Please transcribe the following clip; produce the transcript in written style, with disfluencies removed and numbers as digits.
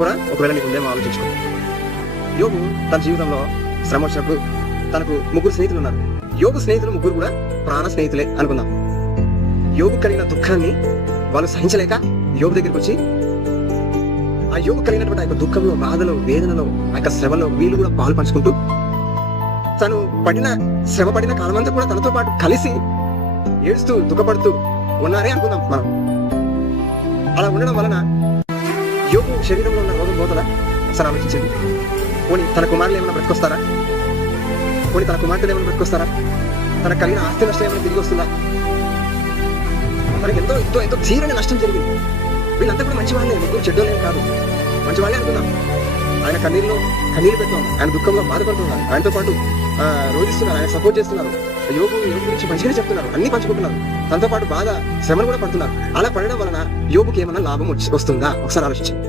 కూడా ఒకవేళ నీకు ఉందేమో ఆలోచించుకో. యోబు తన జీవితంలో శ్రమ వచ్చినప్పుడు తనకు 3 స్నేహితులు ఉన్నారు. యోబు స్నేహితులు 3 కూడా ప్రాణ స్నేహితులే అనుకుందాం. యోబు కలిగిన దుఃఖాన్ని వాళ్ళు సహించలేక యోబు దగ్గరికి వచ్చి ఆ యోబు కలిగినటువంటి ఆ యొక్క దుఃఖంలో, బాధలో, వేదనలో, ఆ యొక్క శ్రమలో వీళ్ళు కూడా పాలు పంచుకుంటూ తను శ్రమ పడిన కాలమంతా కూడా తనతో పాటు కలిసి ఏడుస్తూ దుఃఖపడుతూ ఉన్నారే అనుకుందాం మనం. అలా ఉండడం వలన యోబు శరీరంలో ఉన్న రోగం పోతుందా? ఒకసారి ఆలోచించండి. పోనీ తన కుమారులు ఏమైనా బ్రతికొస్తారా? పోనీ తన కుమార్తెలు ఏమైనా బ్రతికొస్తారా? తనకు కలిగిన ఆస్తి నష్టం ఏమైనా తిరిగి వస్తుందా? తనకి ఎంతో ఎంతో ఎంతో తీరని నష్టం జరిగింది. వీళ్ళంతా కూడా మంచి వాళ్ళే, 3 చెడ్డోళ్ళేం కాదు, మంచి వాళ్ళే అనుకుందాం. ఆయన కన్నీళ్ళు పెడతాం, ఆయన దుఃఖంలో బాధపడుతున్నారు, ఆయనతో పాటు రోధిస్తున్నారు, ఆయన సపోర్ట్ చేస్తున్నారు, యోగు గురించి మంచిగానే చెప్తున్నారు, అన్ని పంచుకుంటున్నారు, తనతో పాటు బాధ శ్రమను కూడా పడుతున్నారు. అలా పడడం వలన యోగుకి ఏమన్నా లాభం వస్తుందా? ఒకసారి ఆలోచించండి.